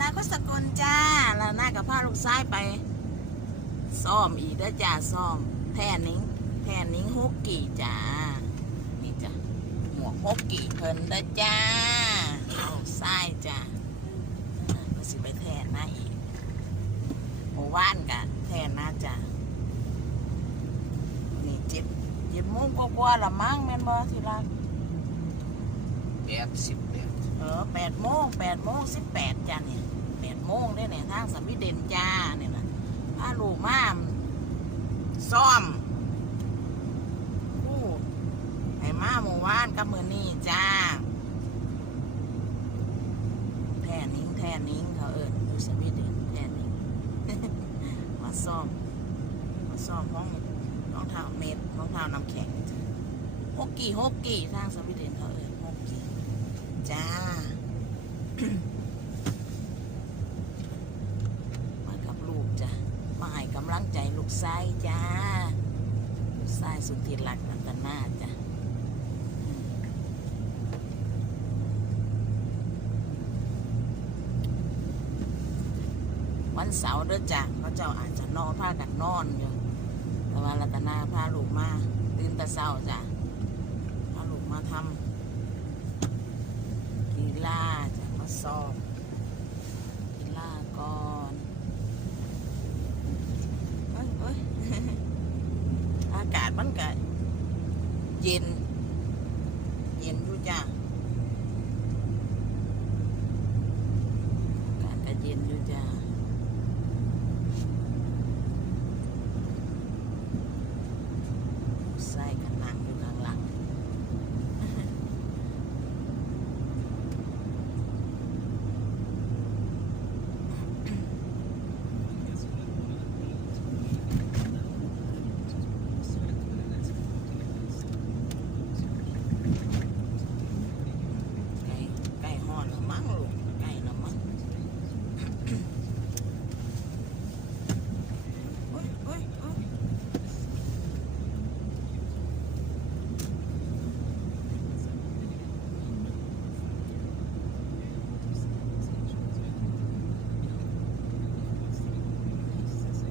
นาก็สกลจ้าละนากับพาลูกชายไป ซ่อมอีกเด้อจ้าซ่อม แท่นิ้งแท่นิ้งฮกกี่จ้า นี่จ้ะหมวกฮกกี่เพิ่นเด้จ้าเอาไส้จ้าอ่าก็สิไปแทนนะอีกหมู่บ้านกะแทนนะจ้านี่เจ็ดเจ็ดโมงกว่าๆละมั้งแม่นบ่ทีรัก แปดสิบแปดเออแปดโมงแปดโมงสิบแปดจ้าเนี่ยแปดโมงได้เนี่ยทางสมิเดนจ้าเนี่ยนะพาลูกมาซ่อมคู่ให้มาหมู่บ้านกับมือนี่จ้าแท่นิ้งแท่นิ้งเขาเอิญดูสมิเดนแท่นิ้งมาซ่อม มาซ่อมห้องรองเท้าเม็ดรองเท้าน้ำแข็งจ้ะฮกกี้ฮกกี้ทางสมิเดนเขาเอิญ จ้า มากับลูกจ้ะมาให้กำลังใจลูกชายจ้า ลูกชายสุดที่รักนันตนาจ้ะวันเสาร์เด้อจ้ะเขาเจ้าอาจจะนอนพากันนอนอยู่แต่ว่ารัตนาพาลูกมาตื่นแต่เช้าจ้ะพาลูกมาทำ ล่าจะมาสอบกีฬาก่อนเอ้ยเอ้ยอากาศมันก็เย็น เย็นอยู่จ้าอากาศก็เย็นอยู่จ้ะใส่กันนั่งอยู่ข้างหลัง ไก่ไก่ห่อนละมั้งลูกไก่ละมั้งโอ้ยโอ้ยโอ้ย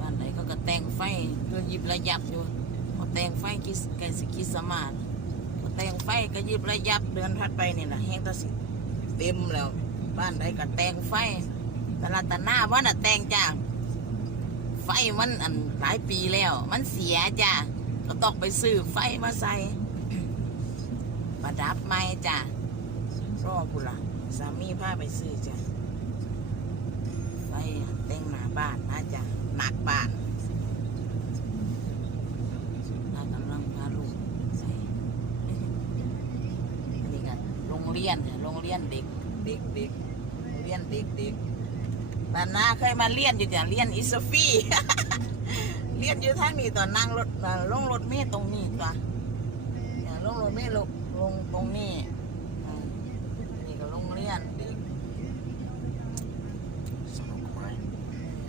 บ้านไหนก็กระแตงไฟก็ยิบ ระยับอยู่กระแตงไฟกิสไก่สิกิสมาธิก็แต่งไฟก็ยิบระยับเดือนถัดไปนี่นะแห้งตะสิเต็มแล้ว บ้านใดก็แต่งไฟตลาดตะหน้าว่าน่ะแต่งจ้าไฟมันอันหลายปีแล้ว มันเสียจ้าก็ต้องไปซื้อไฟมาใส่ประดับใหม่จ้ารอบุละสามีพาไปซื้อจ้าไฟแต่งหน้าบ้านนะจ้าหนักบ้านากำลังพาลูกใส่ อันนี้ก็โรงเรียนเนี่ยโรงเรียนเด็กเด็กเด็กโรงเรียนเด็กเด็กบ้านนาเคยมาเรียนอยู่จ้ะเรียนอิสฟี่เรียนอยู่ทางนี้ตอนนั่งรถอ่าลงรถเมล์ตรงนี้ตัวเนี่ยลงรถเมล์ลงลงตรงนี้อ่านี่ก็โรงเรียนเด็กสนุกไหม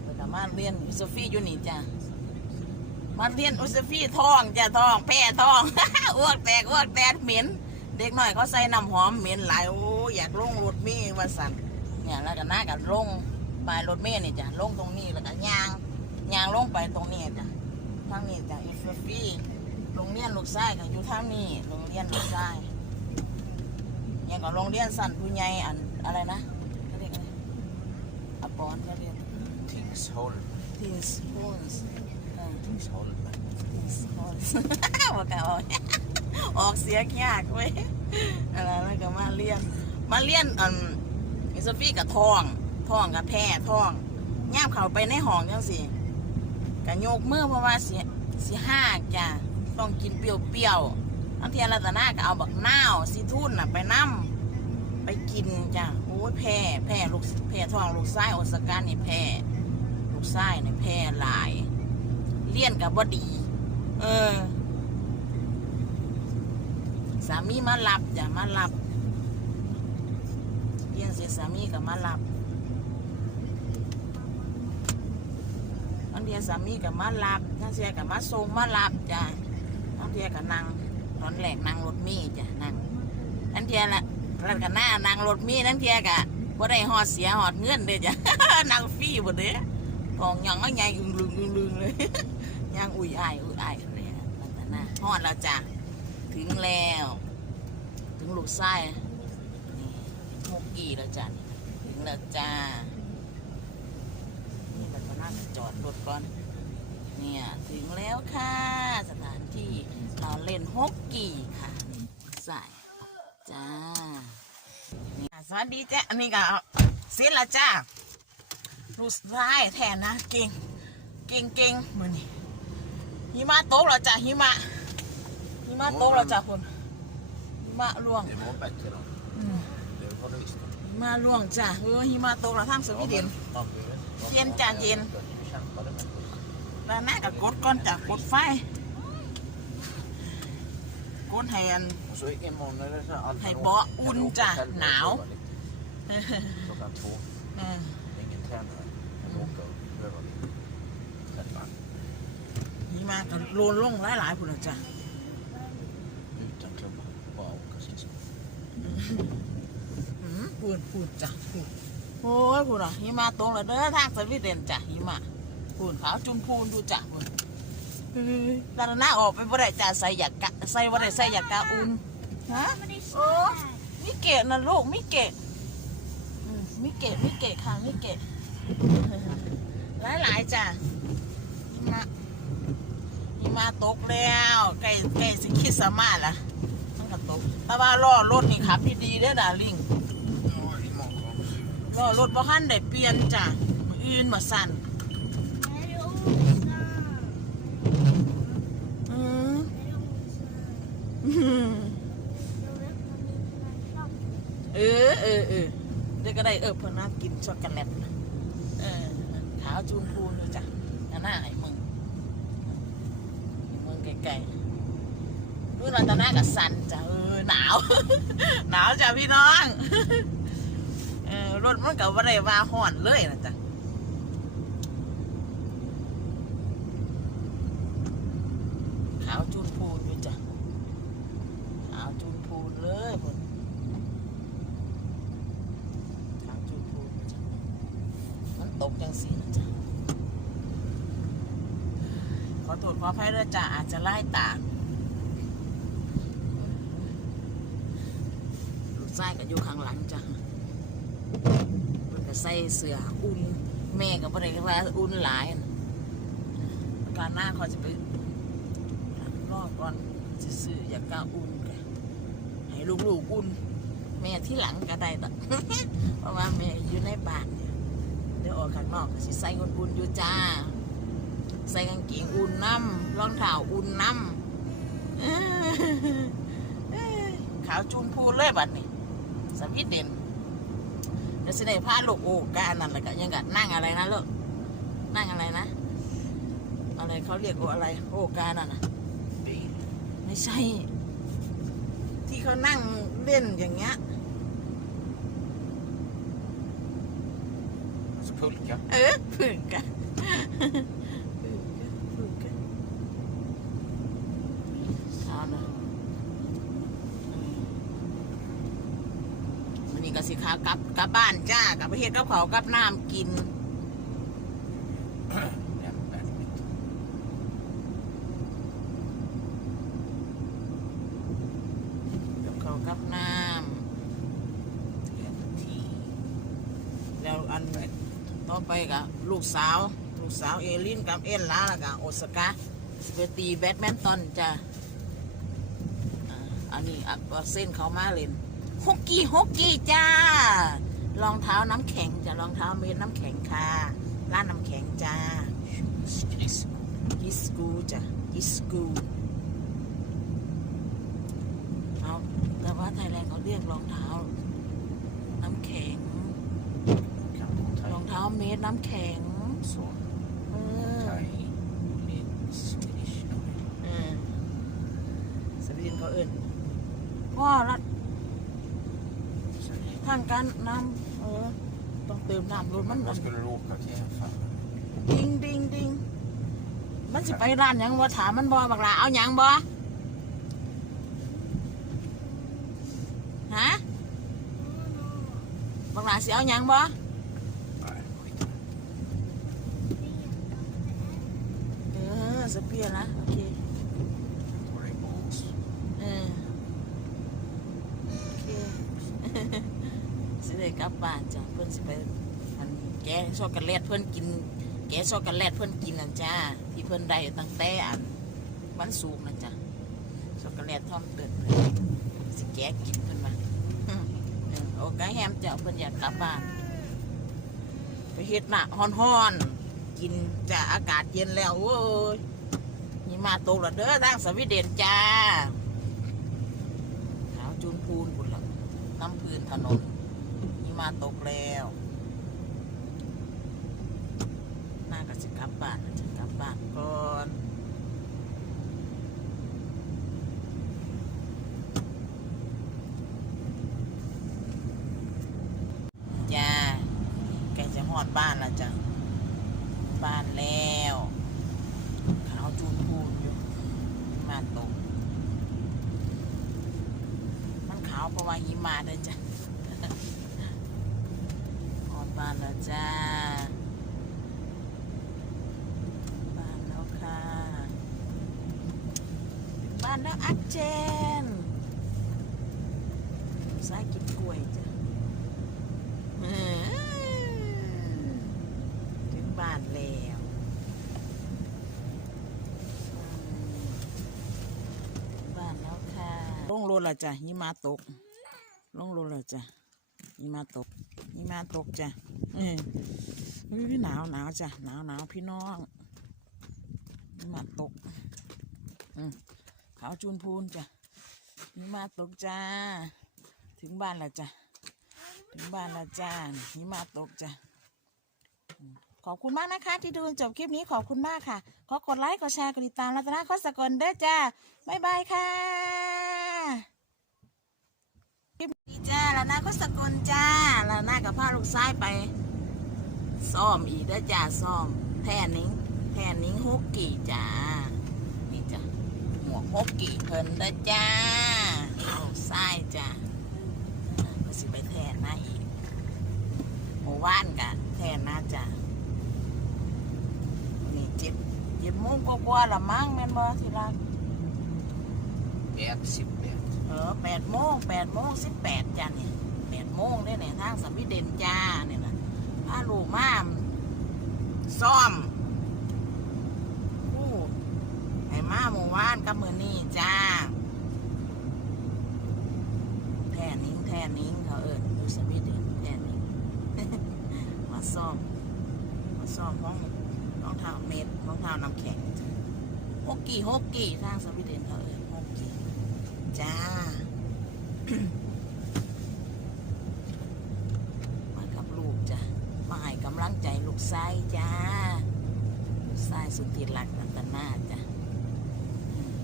เพิ่นก็มาเรียนอิสฟี่อยู่นี่จ้ะมาเรียนอิสฟี่ท้องจ้ะท้องแพ้ท้องอ้วกแตกอ้วกแตกเหม็น เด็กน้อยเขาใส่น้ำหอมเหม็นหลายโอ้อยากลงรถเมล์ว่าสั่นเนี่ยแล้วก็น่ากับลงปลายรถเมล์นี่จ้ะลงตรงนี้แล้วก็ย่างย่างลงไปตรงนี้จ้ะทางนี้จ้ะอีฟฟี่โรงเรียนลูกชายก็อยู่ทางนี้โรงเรียนลูกชายยังก็โรงเรียนสั้นผู้ใหญ่อันอะไรนะเขาเรียกอะไรอปอนเขาเรียกทิงส์โฮลทีสพูนส์ทิงส์โฮลทีสพูนส์ว่ากัน ออกเสียงยากเว้ยอะไรแล้วก็มาเรียน มาเรียนอันมิสฟี่กับทองทองกับแพรทองย่ามเขาไปในห้องจังสิกะโยกมือเพราะว่าสิสิห้าจ้ะต้องกินเปรี้ยวๆทั้งเทียนรัตนาก็เอาบักนาวซีทุ่นน่ะไปนั่มไปกินจ้ะโอ้ยแพรแพรลูกแพรทองลูกไส้โอสการนี่แพรลูกไส้นี่แพร่หลาย เลี้ยนกับบดี เออ สามีมารับจ้ะมารับเลี้ยงเสร็จสามีก็มารับบางทีสามีก็มารับทั้งเสียก็มาส่งมารับจ้ะทั้งเทียก็นั่งตอนแรกนั่งรถมีจ้ะนั่งทั้งเทียละแล้วก็หน้านั่งรถมีทั้งเทียก็บ่ได้หอดเสียหอดเงินเด้จ้ะนางฟรีบ่เด้กองหยังมาใหญ่อึงลึงอึงลึงเลยย่างอุ้ยอ้ายอุ้ยอ้ายเลยนะนั่นน่ะนะฮอดแล้วจ้ะ ถึงแล้ว ถึงลูกไส้นี่โมกี้แล้วจ้ะถึงแล้วจ้า นี่เราจะนั่งจอดรถก่อน เนี่ย ถึงแล้วค่ะ สถานที่เราเล่นฮกกี้ค่ะใส่จ้าสวัสดีจ้านนี้ก็เสร็จแล้วจ้าลูกชายแทนนะเก่งเก่งเก่งมือนี่หิมะตกแล้วจ้าหิมะ หิมะตกแล้วจ้าคนหิมะร่วง Det var bättre då. อืม Det var det visst. หิมะร่วงจ้าเออหิมะตกแล้วทั้งสวีเดน man behöver inte- Jen, ja, jen. Vi kämpade med det. แล้วน่าก็กดก่อนจ้ะกดไฟกดให้อัน Och så imorgon är det så här allmän Hej, åk- bara kan du ont, åka ja. själv och Now. pröva lite? Klockan två. เออ Det är ingen tränare. Kan du åka och pröva lite? Själva. หิมะก็โลนลงหลายๆพุ่นแล้วจ้ะ Utan klubba. Bara åka skridskor. อืมพูดพูดจ้ะพูดโอ้ยพูดอะหิมะตกแล้วเด้อทางสวีเดนจ้ะหิมะพูดขาวจุนพูนดูจ้ะพูดเฮ้ยด้านหน้าออกไปบ่ได้จ้ะใส่ยากะใส่บ่ได้ใส่ยากะอุ่นฮะโอ้มิเกะนะลูกมิเกะมิเกะมิเกะค่ะมิเกะหลายๆจ้ะหิมะหิมะตกแล้วใกล้ใกล้สิคิดสต์มาสละ แต่ว่ารอรถนี่ขับดีๆเด้อดาลิง Ja, imorgon kommer du. รอรถบ่ทันได้เปลี่ยนจ้ะมื้ออื่นมาสั่นอืมอืมเออเออเออเดี๋ยวก็ได้เออเพิ่นน่ากินช็อกโกแลตนะเออขาวจูนพูนอยู่จ้ะอันหน้าให้มึงให้มึงไกลๆดูหน่อยตาหน้ากับสันจ้ะเออ หนาว หนาวจ้ะพี่น้อง เออรถมันกับว่าได้ว่าห่อนเลยนะจ๊ะขาวจูนพูนอยู่จ้ะขาวจูนพูนเลยคนขาวจูนพูนอยู่จ้ะมันตกจังสีนะจ๊ะขอโทษขออภัยด้วยจ้ะอาจจะไล่ตากลูก ชายก็อยู่ข้างหลังจ้ะเพิ่นก็ใส่เสื้ออุ่นแม่ก็บ่ได้ว่าอุ่นหลายการหน้าเขาจะไปรอก่อนจะซื้ออยากกาอุ่นกันให้ลูกๆอุ่นแม่ที่หลังก็ได้ต่เพราะว่าแม่อยู่ในบ้านเนี่ยเดี๋ยวออกข้างนอกก็สิใส่อุ่นๆอยู่จ้าใส่กางเกงอุ่นน้ำรองเท้าอุ่นน้ำขาวจูนพูเลยบัดนี้ สวีเดนเดี๋ยวสิได้พาลูกโอ้กอันนั่นแหละก็ยังกันั่งอะไรนะลูกนั่งอะไรนะ อะไรเขาเรียกโออะไรโอ้กานั่นน่ะ Bil. ไม่ใช่ ที่เขานั่งเล่นอย่างเงี้ย Alltså pulka. เออพึ่งกันพึ่งกันเอานะวันนี้ก็ สิขากลับกลับบ้านจ้ากลับไปเฮ็ดกับเขาวกับน้ำกิน กับเขาวกับน้ำแล้วอันต่อไปกับลูกสาว ลูกสาวเอลินกับเอ็นลาแล้วก็โอสกาสไปตีแบดมินตันจ้ะอ่าอันนี้อักเส้นเขามาเล่น ฮอกกี้ฮอกกี้จ้ารองเท้าน้ำแข็งจ้ะรองเท้าเมตรน้ำแข็งค่ะร้านน้ำแข็งจ้า Skridskor. ยิสกูจ้ะยิสกูเอาแต่ว่าไทยแลนด์เขาเรียกรองเท้า น้ำแข็ง Kan man ta รองเท้าเมตรน้ำแข็ง så. เออ Ta i. Med Swedish. เออสวีเดนเขาเอื่นพ่อรัด Sen är ทางการน้ำเออ ต้องเติมน้ำรถมัน Vad skulle du åka till för? ดิงดิงดิงมันสิไปร้านหยังบ่ถามมันบ่บักหลาเอาหยังบ่ฮะบักหลาสิเอาหยังบ่ Nej, skit i det. เออสเปียร์นะ โอเค Tar dig på oss. เออโอเค สิได้กลับบ้านจ้ะเพิ่อนสิไปอันแกะช็อกโกแลตเพิ่อนกิน แกะช็อกโกแลตเพิ่อนกินนั่นจ้าที่เพิ่อนได้ตั้งแต่อันวันศุกร์นั่นจ้ะช็อกโกแลตทอมเติดเพิ่นสิแกะกินเพิ่นมาโอ้กะแฮมจ้ะเพิ่อนอยากกลับบ้านไปเฮ็ดหน้าฮ้อนกินจ้ะอากาศเย็นแล้วโว้ยนี่มาตกล้วเด้อทางสวีเดนจ้าขาวจูนพูนบุญละน้ำพื้นถนน มาตกแล้วน่าก็จะกลับบ้านน่าจะกลับบ้านก่อนจ้าแกจะหอดบ้านล้วจ้ะบ้านแล้วขาวจูนพูนอยู่มาตก มันขาวเพราะว่าหิมะเลยจ้ะ ออดบ้านแล้วจ้า บ้านแล้วค่ะถึงบ้านแล้ว อักเจนสายกินกล้วยจ้ะถึงบ้านแล้วบ้านแล้วค่ะลงรถละจ้ะหิมะตกลงรถละจ้ะหิมะตกหิมะตกจ้ะเอออุ๊ยหนาวหนาวจ้ะหนาวหนาวพี่น้องหิมะตก อืมาวจูนพูนจ้ะหิมะตกจ้า ถึงบ้านแล้วจ้ะ ถึงบ้านแล้วจ้าหิมะตกจ้ะ ขอบคุณมากนะคะ ที่ดูจบคลิปนี้ขอบคุณมากค่ะ ขอกดไลค์ กดแชร์ กดติดตามรัตนาคอสกลเด้อจ้า บ๊ายบายค่ะ คลิปนี้จ้าแล้วนาก็สกลจ้าแล้วนากับพาลูกซ้ายไปซ่อมอีกเด้อจ้าซ่อม แท่นิ้งแท่นิ้งฮกกี่จ้า วกฮกกี่เพิ่นเด้อจ้าเอาซ้ายจ้าเออก็สิไปแท่หน้าอีกหมู่ว่านกันแท่หน้าจ้านี่เจ็ดเจ็ดโมงกว่าๆละมั้งแม่นบ่ทีรัก Ett, sitt ett. เออแปดโมงแปดโมงสิบแปดจ้ะเนี่ยแปดโมงเนี่ยเนี่ยทางสมิเดนจ้าเนี่ยนะพาลูกมาซ่อมคู่ไอ้ มาหมู่ว่านกับมือนี่จ้าแท่นิ้งแท่นิ้งเขาเอิญอยู่สมิเดนแท่นิ้งมาซ่อมมาซ่อมห้องรองเท้าเม็ดรองเท้าน้ำแข็งจ้ะฮกกี้ฮกกี้ทางสมิเดนเขาเอิญฮกกี้จ้ามากับลูกจ้ะมาให้กำลังใจลูกไส้จ้าลูกไส้สุดที่รักรันตนาจ้ะอืม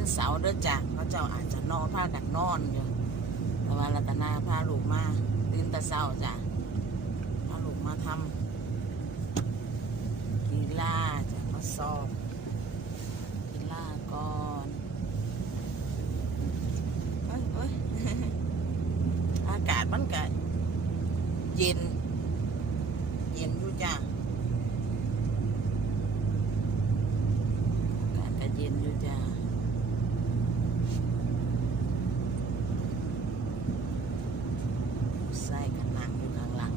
วันเสาร์เด้อจ้ะเขาเจ้าอาจจะนอนพากันนอนอยู่แต่ว่ารัตนาพาลูกมาตื่นแต่เช้าจ้ะพาลูกมาทำกีฬาจะมาสอบกีฬาก่อนเอ้ยเอ้ยอากาศมันก็เย็น เย็นอยู่จ้าอากาศก็เย็นอยู่จ้าใส่กันนั่งอยู่ข้างหลัง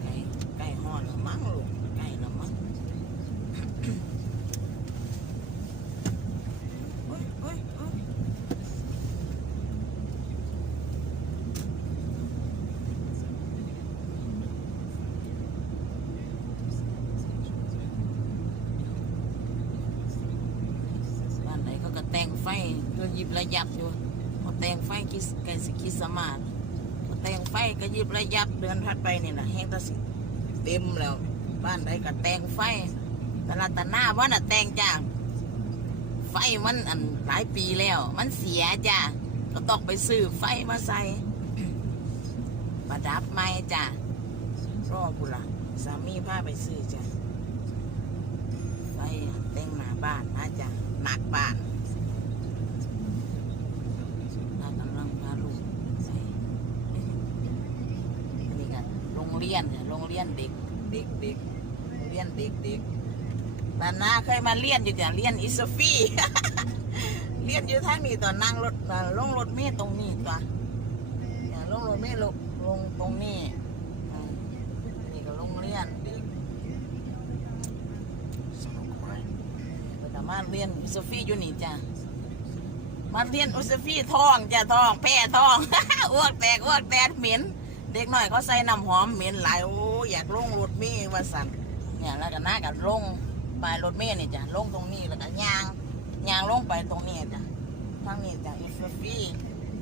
ไก่ไก่ห่อละมั้งลูกไก่ละมั้งโอ้ยโอ้ยโอ้ยบ้านไหนเขาก็แต่งไฟตัวยิบ ระยับอยู่พอแต่งไฟกิสไก่สกิสมาร์ทพอแต่งไฟก็ยิบระยับเดือนถัดไปนี่นะแห้งตะสิเต็มแล้ว บ้านใดก็แต่งไฟแต่ละตะหน้าว่าน่ะแต่งจ้าไฟมันอันหลายปีแล้ว มันเสียจ้ะก็ต้องไปซื้อไฟมาใส่ประดับไม้จ้ะรอบุละสามีพาไปซื้อจ้ะไฟแต่งหน้าบ้านนะจ้ะหนักบ้านเรากำลังพาลูกใส่อันนี้กันโรง เรียนเนี่ยโรงเรียนเด็กเด็กเด็กโรงเรียนเด็กเด็กบ้านนาเคยมาเรียนอยู่จ้ะเรียนอิสฟี่ เรียนอยู่ทางนี้ตอนนั่งรถอ่าลงรถเมล์ตรงนี้ตัวลงรถเมล์ลงลงตรงนี้นี่ก็โรงเรียนเด็กสนุกไหมเพิ่มาเรียนอิสฟี่อยู่นี่จ้ะมาเรียนอิสฟี่ท้องจ้ะท้องแพ้ท้องอ้วกแตกอ้วกแตกเหม็น เด็กน้อยเขาใส่น้ำหอมเหม็นหลายโอ้อยากลงรถเมล์ว่าสั่นเนี่ยแล้วก็น่ากับลงปลายรถเมล์นี่จ้ะลงตรงนี้แล้วก็ย่างย่างลงไปตรงนี้จ้ะทางนี้จ้ะอิสฟี่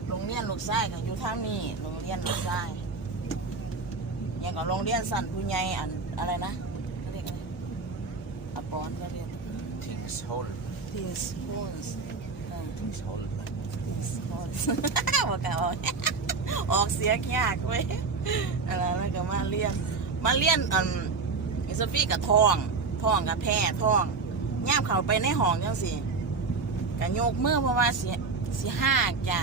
โรงเรียนลูกชายก็อยู่ทางนี้โรงเรียนลูกชายเนี่ยก็โรงเรียนสั้นผู้ใหญ่อันอะไรนะเขาเรียกอะไรอปอนเขาเรียกทิงส์โฮลทีสโพนส์ทิงส์โฮล ทีสโพนส์ว่ากันออกออกเสียงยากเว้ยอะไรแล้วก็มาเรียน มาเรียนอันอิสฟี่กับทองทองกับแพร่ทองย่ามเขาไปในห้องจังสิกะโยกมือเพราะว่าสิสิห้าจ้ะ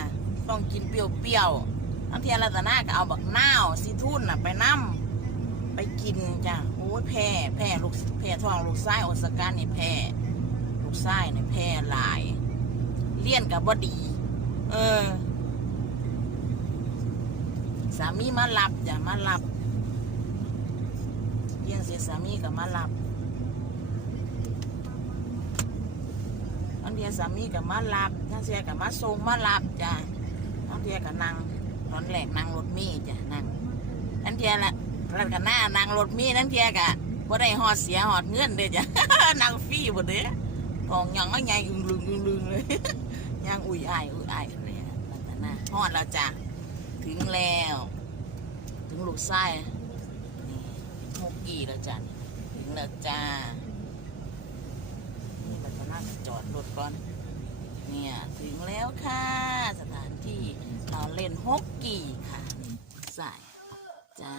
ต้องกินเปรี้ยวๆทั้งเทียนรัตนาก็เอาบักนาวซีทุ่นน่ะไปนั่มไปกินจ้ะโอ้ยแพร่แพร่ลูกแพร่ทองลูกไส้โอสการนี่แพร่ลูกไส้นี่แพร่หลาย เลี้ยนกับบดี เออ สามีมารับจ้ะมารับเลี้ยงเสียสามีก็มารับอันเดียสามีก็มารับนั่นเสียก็มาส่งมารับจ้ะอันเดียก็นั่งตอนแรกนั่งรถมีจ้ะนั่งอันเดียละรัดกันหน้านั่งรถมีนั่นเดียก็บ่ได้หอดเสียหอดเงินเด้อจ้ะนั่งฟรีบ่เด้กองหยังก็ใหญ่อึงลึงอึงลึงเลย ย่างอุ้ยอายอุ้ยอายกันเลยนะรัตนาฮอดแล้วจ้ะถึงแล้ว ถึงลูกไส้นี่หกกี่แล้วจ้ะถึงแล้วจ้านี่เราจะนั่งจอดรถก่อนเนี่ยถึงแล้วค่ะ สถานที่เราเล่นฮกกี่ค่ะใส่จ้า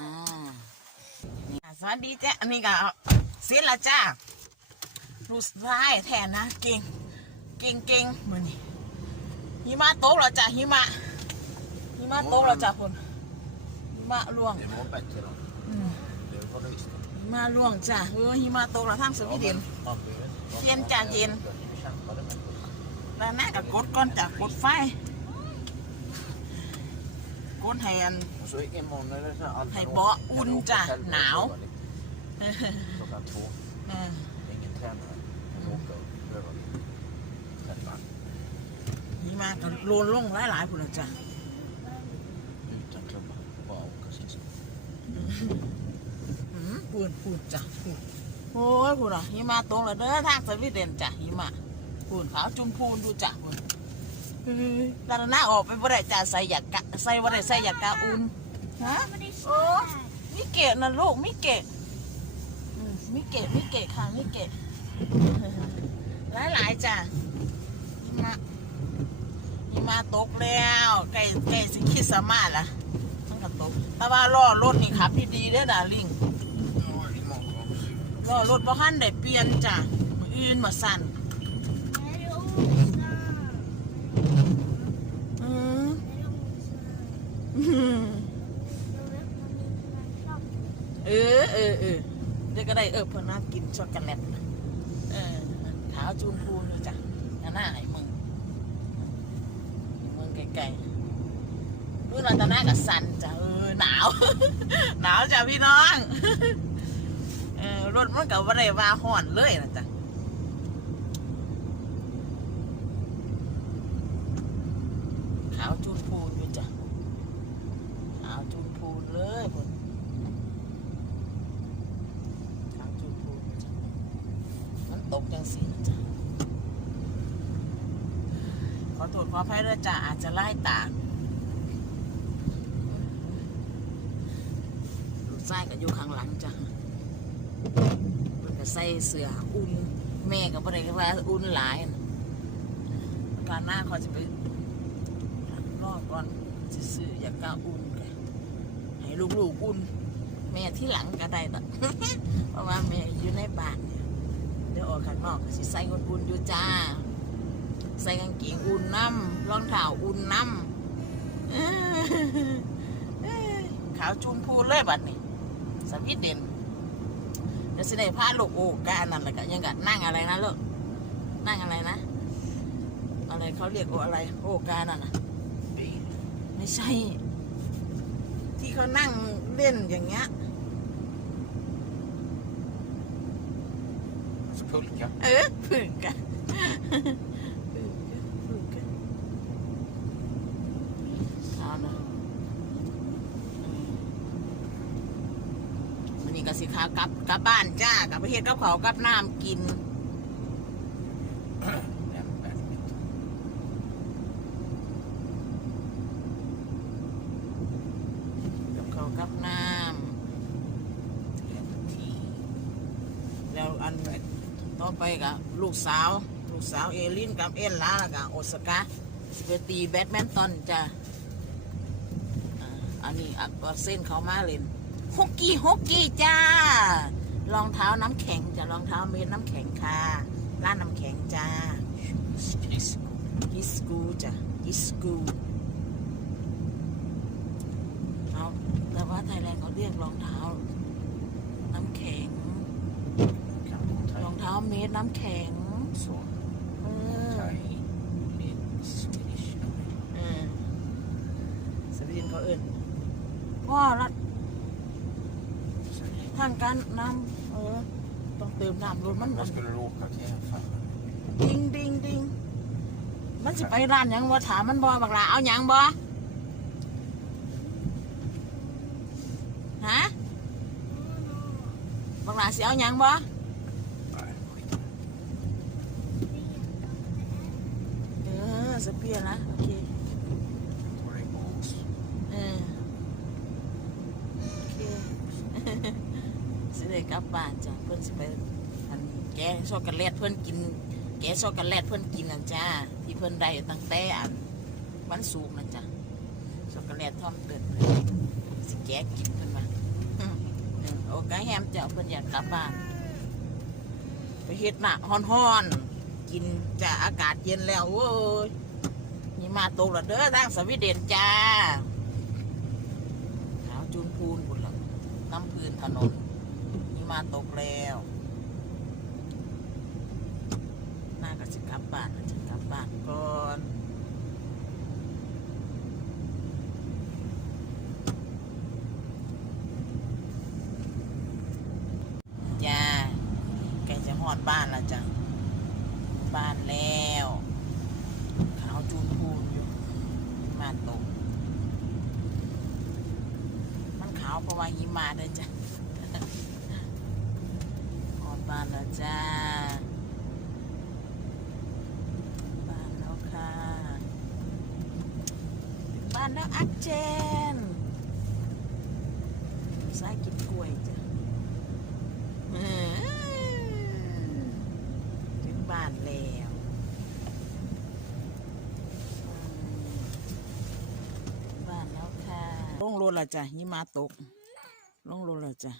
สวัสดีจ้าอันนี้ก็เสร็จแล้วจ้าลูกไส้แทนนะเก่งเก่งเก่งมือนี่ หิมะตกแล้วจ้ะหิมะหิมะตกแล้วจ้ะคุณหิมะร่วง Det var bättre då. อืม Det var det visst. หิมะร่วงจ้ะเออหิมะตกแล้วทางสวีเดน Man behöver- Jen, Jan, Jen. Man behöver kämpa det med. แล้วน่ากับกดก่อนจ้ะกดไฟกดให้อัน Och så imorgon är det så här allmän Hej, åk- bara kan ont, åka själv och nao. pröva lite. Klockan två. เออ Det är ingen tränare. Kan åka och pröva lite. Själva. หิ มะก็โลนลงหลายๆพุ่นแล้วจ้ะ Utan klubba. Bara åka sin sak. อืมปูนปูนจ้ะปูนโอ้ยพุ่นอะหิมะตกแล้วเด้อทางสวีเดนจ้ะหิมะปูนขาวจุ่มพูนดูจ้ะปูนเฮ้ยลาดหน้าออกไปบ่ได้จ้ะใส่ยากะใส่บ่ได้ใส่ยากะอุ่นฮะโอ้มิเกะนะลูกมิเกะอืมมิเกะมิเกะค่ะมิเกะหลายหลายๆจ้ะหิมะหิ มะตกแล้วใกล้ใกล้สิคิดสามารถละมันก็ตก แต่ว่าล้อรถนี่ขับดีๆเด้อดาลิงล้อรถบ่ทันได้เปลี่ยนจ้ะมืออื่นมาสั่นอืมอืมเออเออเออเดี๋ยวก็ได้เออเพนน่ากินช็อกโกแลตนะเออขาวจูนพูนอยู่จ้ะหน้าให้มึง ไกลๆดูหน่อยตาหน้ากับสันจ้ะเออหนาว หนาวจ้ะพี่น้องเออรถมันกับว่าได้ว่าห่อนเลยนะจ๊ะขาวจูนพูนอยู่จ้ะขาวจูนพูนเลยพุ่นขาวจูนพูนอยู่จ้ะมันตกจังสีนะจ๊ะขอโทษขออภัยด้วยจ้ะอาจจะไล่ตา ลูกชายก็อยู่ข้างหลังจ้ะเพิ่นก็ใส่เสื้ออุ่นแม่ก็บ่ได้ว่าอุ่นหลายการหน้าเขาจะไปรอก่อนจะซื้ออยากกาอุ่นกันให้ลูกๆอุ่นแม่ที่หลังก็ได้แต่เพราะว่าแม่อยู่ในบ้านเนี่ยเดี๋ยวออกข้างนอกก็สิใส่อุ่นๆอยู่จ้า ใส่กางเกงอุ่นน้ำรองเท้าอุ่นน้ำขาวจุนพูเลยบัดนี้ สวีเดนเดี๋ยวสิได้พาลูกโอ้กานั่นแหละก็ยังกันั่งอะไรนะลูกนั่งอะไรนะ อะไรเขาเรียกโออะไร โอกานั่นน่ะปีไม่ใช่ ที่เขานั่งเล่นอย่างเงี้ยสพุลกะ เออพึ่งกันพึ่งกันเอานะอืม วันนี้ก็สิขากลับกลับบ้านจ้ากลับไปเฮ็ดกับเขาวกับน้ำกิน กับเขาวกับน้ำแล้วอันต่อไปกับลูกสาว ลูกสาวเอลินกับเอ็นลาแล้วก็โอสกาสิไปตีแบดมินตันจ้าอ่าอันนี้อักเส้นเขามาเล่น ฮกกี้ฮกกี้จ้ารองเท้าน้ำแข็งจ้ารองเท้าเมตรน้ำแข็งค่ะร้านน้ำแข็งจ้าสกิสยิสกูจ้ะยิสกูเอาแต่ว่าไทยแลนด์เขาเรียกรองเท้า น้ำแข็งครับไทยรองเท้าเมตรน้ำแข็งส่วน เออ ไทยเรียนสวีดิช เออสวีเดนเขาเอินพ่อรัดทางการน้ำเออ ต้องเติมน้ำรถมัน Vad skulle du åka till för? ดิงดิงดิงมันสิไปร้านหยังบ่ถามมันบ่บักหลาเอาหยังบ่ฮะบักหลาสิเอาหยังบ่ Nej, skit เออสเปียร์นะโอเค Tror det är Borås. เออโอเค สิได้กลับบ้านจ้ะเพิ่นสิไปอัน แกะช็อกโกแลตเพิ่อนกิน แกะช็อกโกแลตเพิ่อนกินนั่นจ้าที่เพิ่อนได้ตั้งแต่อันวันศุกร์นั่นจ้ะช็อกโกแลตทอมเติร์ดสิแกะกินเพิ่นมาโอ้กแฮมจ้ะเพิ่อนอยากกลับบ้านไปเฮ็ดหน้าฮ้อนๆกินจะอากาศเย็นแล้วโว้ยนี่มาตกแล้วเด้อทางสวีเดนจ้าขาวจูนพูนพุ่นละน้ำพื้นถนนนี่มาตกแล้ว น่าก็จะกลับบ้านแล้วจะกลับบ้านก่อนจ้าใกล้จะหอดบ้านแล้วจ้ะบ้านแล้วขาวจูนพูนอยู่มาตกมันขาวเพราะว่าหิมะเลยจ้ะ หอดบ้านแล้วจ้า บ้านแล้วค่ะถึง อักเจนสายกินกล้วยจ้ะถึงบ้านแล้วบ้านแล้วค่ะลงรถละจ้ะหิมะตกลงรถละจ้ะ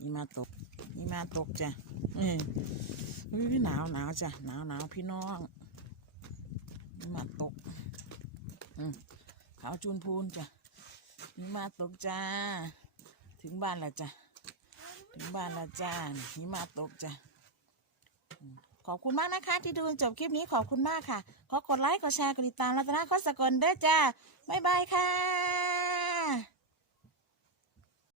หิมะตกหิมะตกจ้ะเออหนาวหนาวจ้ะหนาวหนาวพี่น้องหิมะตก อืม ขาวจูนพูนจ้ะหิมะตกจ้า ถึงบ้านแล้วจ้ะ ถึงบ้านแล้วจ้าหิมะตกจ้ะ ขอบคุณมากนะคะ ที่ดูจบคลิปนี้ขอบคุณมากค่ะ ขอกดไลค์ กดแชร์ กดติดตามรัตนาคอสกลด้อจ้า บ๊ายบายค่ะ